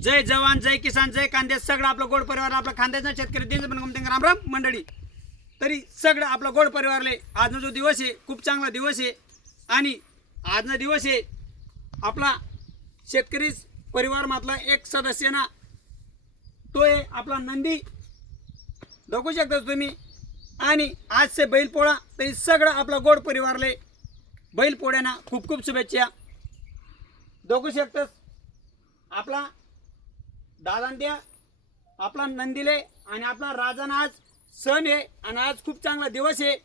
जय जवान जय किसान जय कांदे सगळं आपलं गोड परिवार आपला खांद्याचा शेतकरी दिन पण गमते राम राम मंडळी। तरी सगळं आपलं गोड परिवारले आजचा जो दिवस आहे खूप चांगला दिवस आहे आणि आजचा दिवस आहे आपला शेतकरी परिवार मधला एक सदस्य ना तो आहे आपला नंदी बघू शकता तुम्ही। आणि आज से बैलपोळा तरी सगळं आपला गोड परिवारले बैलपोळ्यांना खूप खूप शुभेच्छा। बघू शकता आपला दादांद्या आपला नंदीले आणि आपला राजाना आज सण आहे आणि आज खूप चांगला दिवस आहे।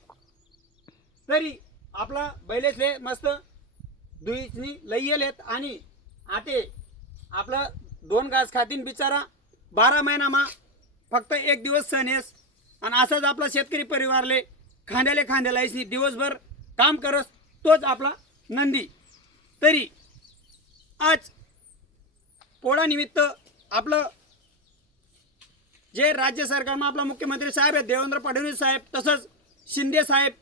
तरी आपला बैलेसले मस्त दुईनी लईयलेत आणि आते आपला दोन घास खातीन बिचारा 12 महिना मा फक्त एक दिवस सण आहे आणि असाच आपला शेतकरी परिवारले खांद्याले खांद्याला इसनी दिवसभर काम करस तोच आपला नंदी। तरी आज पोळा निमित्त आपलं जे राज्य सरकारमा आपला मुख्यमंत्री साहेब आहे देवेंद्र फडणवीस साहेब तसंच शिंदे साहेब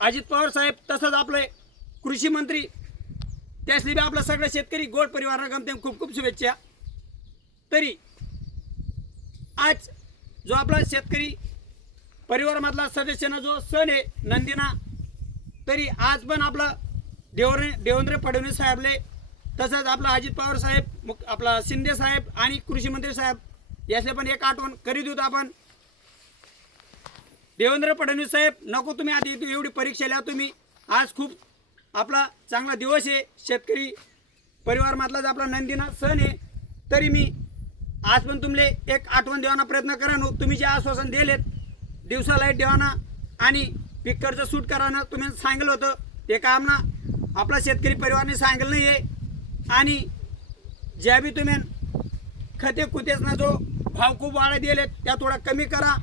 अजित पवार साहेब तसंच आपले कृषी मंत्री त्यासली बी आपला सगळं शेतकरी गोड परिवाराला गमते खूप खूप शुभेच्छा। तरी आज जो आपला शेतकरी परिवारामधला सदस्यानं जो सण आहे नंदीना तरी आज पण आपला देवेंद्र फडणवीस साहेबले तसंच आपला अजित पवार साहेब आपला शिंदे साहेब आणि कृषी मंत्री साहेब यासले पण एक आठवण करीत होतो आपण। देवेंद्र फडणवीस साहेब नको तुम्ही आधी एवढी परीक्षा लिहा तुम्ही आज खूप आपला चांगला दिवस आहे शेतकरी परिवार मधलाच आपला नंदीना सण आहे। तरी मी आज पण तुमले एक आठवण देवाना प्रयत्न करा नो तुम्ही जे आश्वासन दिलेत दिवसा लाईट देवाना आणि पीक कर्ज सूट कराना तुम्ही सांगितलं होतं ते काम ना आपला शेतकरी परिवारने सांगितलं नाही आहे। आणि ज्या बी तुम्ही खते कुतेसना जो भाव खूप वाढ दिलेत त्या थोडा कमी करा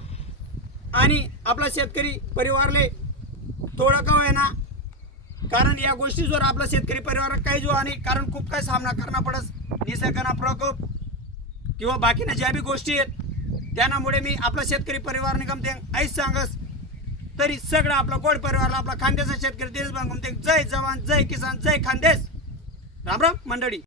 आणि आपला शेतकरी परिवारले थोडं का होईना कारण या गोष्टी जर आपला शेतकरी परिवार काही जो आणि कारण खूप काही सामना करना पडस निसर्गाना प्रकोप किंवा बाकीने ज्या बी गोष्टी आहेत त्यामुळे मी आपला शेतकरी परिवार निगमते ऐस सांगस। तरी सगळं आपला गोड परिवारला आपला खानदेश शेतकरी देश बनवते जय जवान जय किसान जय खानदेश राम राम मंडळी।